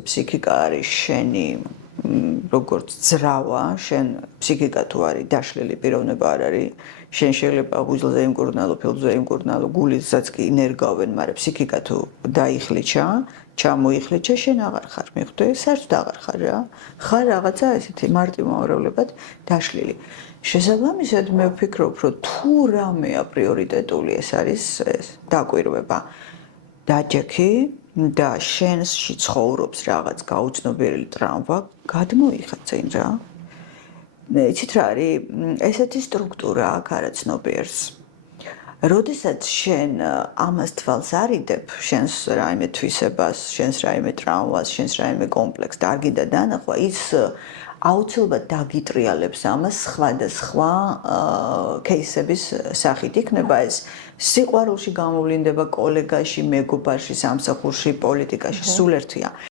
ფსიქიკა არის შენი როგორც ძრავა, შენ ფსიქიკა თუ არის დაშლილი პიროვნება არ არის, შენ შეიძლება გუგლზე იმკურნალო, ფილმზე იმკურნალო, გულიცაც კი ინერგავენ, მაგრამ ფსიქიკა თუ დაიხლიჩა, ჩამოიხლიჩა, შენ აღარ ხარ, მიხვდე? საერთოდ აღარ ხარ რა. ხარ რაღაცა ესეთი მარტივმაორევლებად დაშლილი. შესაბამისად, მე ვფიქრობ, რომ თუ რამეა პრიორიტეტული ეს არის ეს დაკვირვება. დაჯექი და შენში ცხოვრობს რაღაც გაუცნობიერელი ტრავმა, გადმოიხა წინ რა. იცით რა არის? ესეთი სტრუქტურა აქვს არაცნობიერს. როდესაც შენ ამას თვალს არიდებ, შენს რაიმე თვისებას, შენს რაიმე ტრავმას, შენს რაიმე კომპლექსს და არ გინდა დანახვა, ის აუცილებლად დაგიტრიალებს ამას სხვადასხვა кейსების სახით. იქნება ეს სიყვარულში გამოვლინდება, კოლეგაში, მეგობარში, სამსახურში, პოლიტიკაში, სულ ერთია.